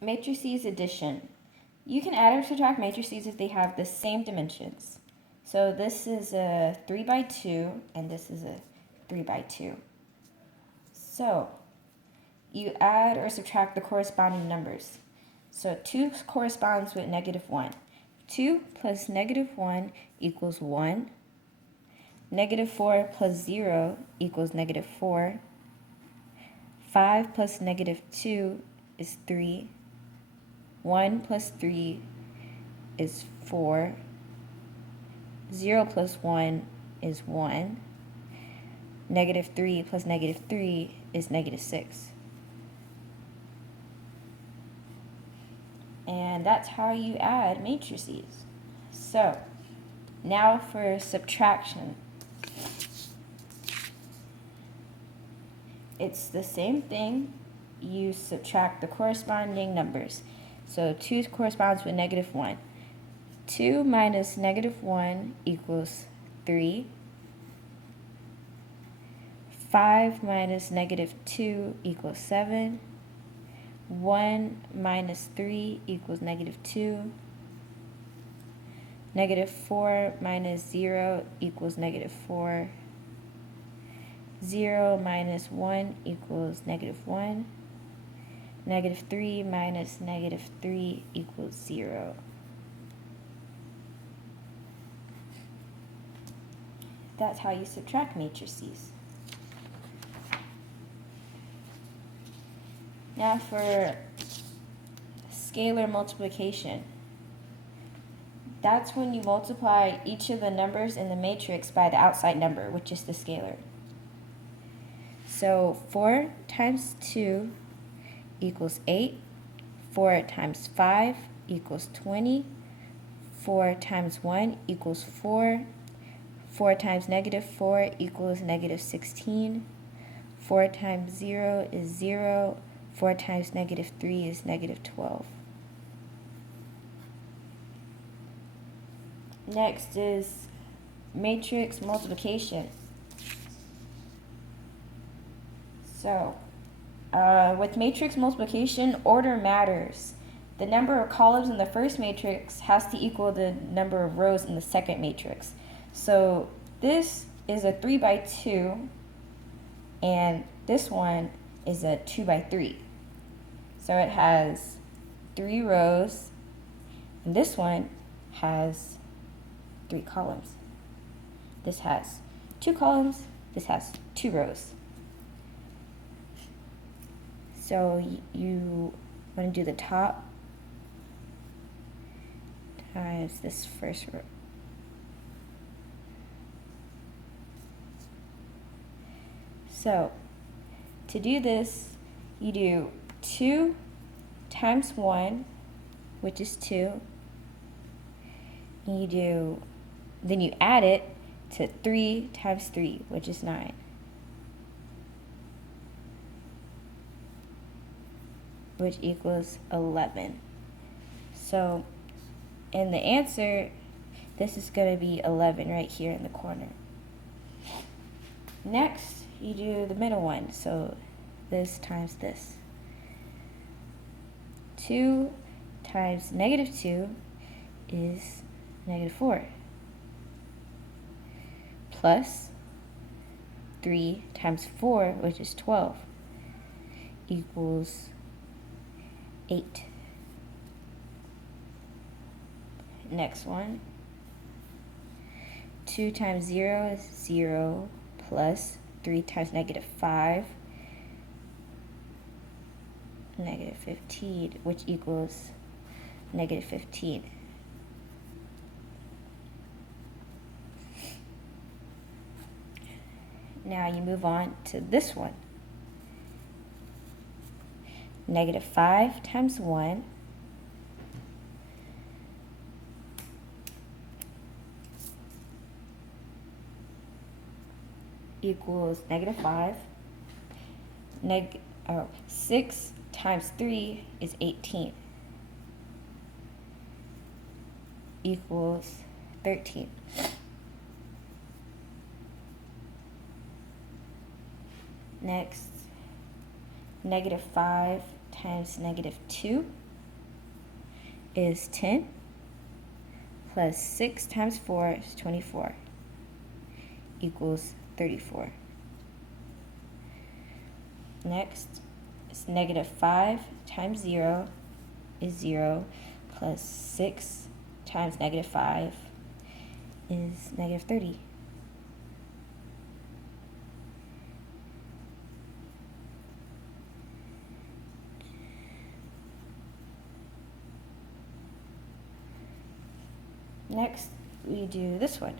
Matrices addition. You can add or subtract matrices if they have the same dimensions. So this is a 3 by 2 and this is a 3 by 2. So you add or subtract the corresponding numbers. So 2 corresponds with -1. 2 plus -1 equals 1. -4 plus 0 equals -4. 5 plus -2 is 3. 1 plus 3 is 4. 0 plus 1 is 1. -3 plus -3 is -6. And that's how you add matrices. So, now for subtraction. It's the same thing. You subtract the corresponding numbers. So 2 corresponds with -1. 2 minus -1 equals 3. 5 minus -2 equals 7. 1 minus 3 equals -2. -4 minus 0 equals -4. 0 minus 1 equals -1. -3 minus -3 equals 0. That's how you subtract matrices. Now for scalar multiplication. That's when you multiply each of the numbers in the matrix by the outside number, which is the scalar. So 4 times 2 equals 8. 4 times 5 equals 20. 4 times 1 equals 4. 4 times -4 equals -16. 4 times 0 is 0. 4 times -3 is -12. Next is matrix multiplication. So, with matrix multiplication, order matters. The number of columns in the first matrix has to equal the number of rows in the second matrix. So this is a 3 by 2, and this one is a 2 by 3. So it has 3 rows, and this one has 3 columns. This has 2 columns, this has 2 rows. So you want to do the top times this first row. So to do this, you do 2 times 1, which is 2. And then you add it to 3 times 3, which is 9. Which equals 11. So in the answer, this is going to be 11 right here in the corner. Next, you do the middle one. So this times this. 2 times -2 is -4. Plus 3 times 4, which is 12, equals 8. Next one. 2 times 0 is 0, plus 3 times -5, -15, which equals -15. Now you move on to this one. -5 times 1 equals -5. 6 times 3 is 18, equals 13. Next, -5 times -2 is 10, plus 6 times 4 is 24, equals 34. Next is negative 5 times 0 is 0, plus 6 times negative 5 is negative 30. Next, we do this one.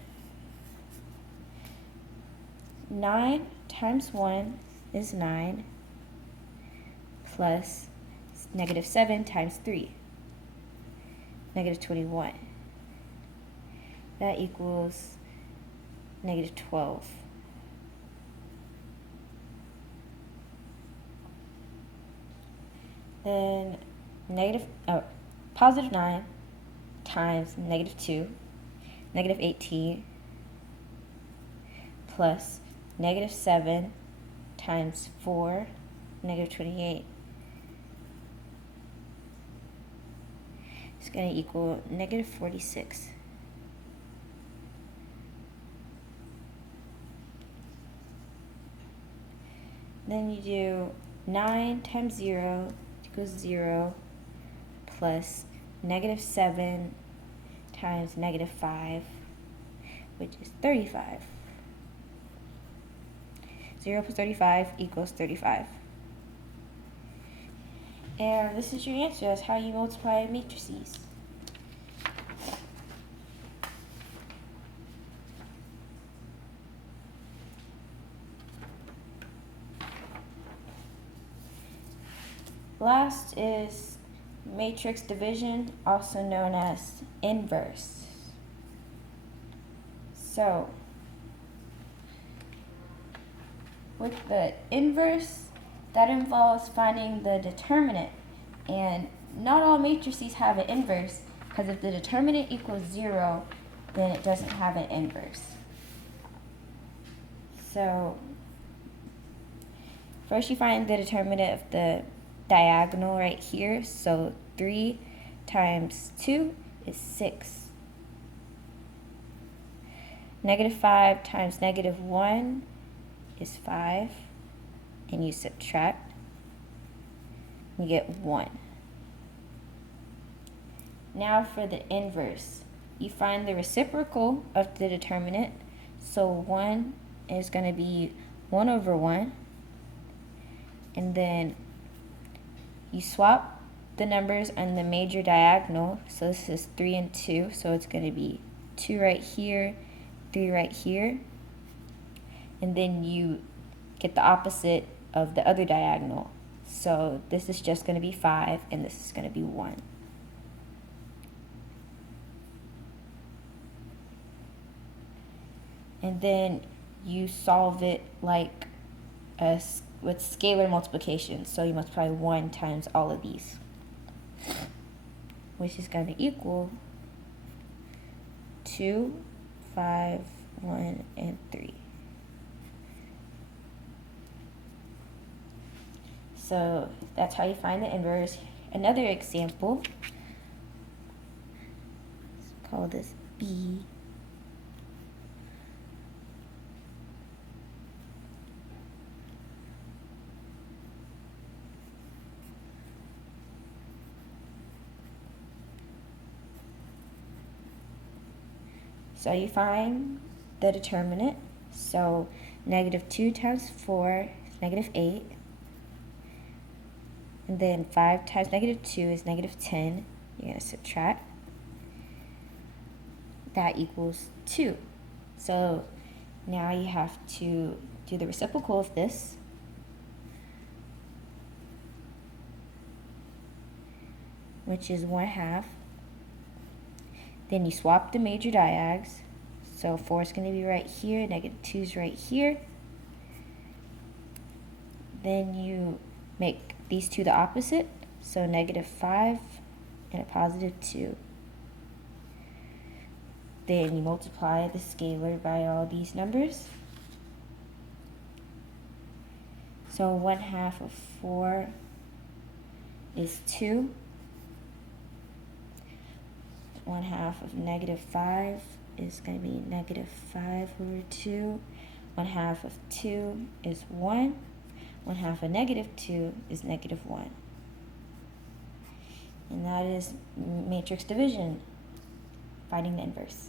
9 times 1 is 9, plus negative 7 times 3, negative 21. That equals negative 12. Then positive 9 times negative 2, negative 18, plus negative 7 times 4, negative 28. It's going to equal negative 46. Then you do 9 times 0 equals 0, plus negative 7 times negative 5, which is 35. 0 plus 35 equals 35. And this is your answer. That's how you multiply matrices. Last is matrix division, also known as inverse. So, with the inverse, that involves finding the determinant. And not all matrices have an inverse, because if the determinant equals 0, then it doesn't have an inverse. So, first you find the determinant of the diagonal right here. So 3 times 2 is 6. Negative 5 times negative 1 is 5. And you subtract. You get 1. Now for the inverse. You find the reciprocal of the determinant. So 1 is going to be 1 over 1. And then you swap the numbers on the major diagonal. So this is 3 and 2. So it's going to be 2 right here, 3 right here. And then you get the opposite of the other diagonal. So this is just going to be 5 and this is going to be 1. And then you solve it like with scalar multiplication. So you multiply 1 times all of these, which is going to equal 2, 5, 1, and 3. So that's how you find the inverse. Another example, let's call this B. So you find the determinant. So negative 2 times 4 is negative 8. And then 5 times negative 2 is negative 10. You're going to subtract. That equals 2. So now you have to do the reciprocal of this. Which is 1/2. Then you swap the major diags. So 4 is going to be right here, negative 2 is right here. Then you make these two the opposite. So negative 5 and a positive 2. Then you multiply the scalar by all these numbers. So 1/2 of 4 is 2. 1 half of negative 5 is going to be negative 5 over 2. 1 half of 2 is 1. 1 half of negative 2 is negative 1. And that is matrix division, finding the inverse.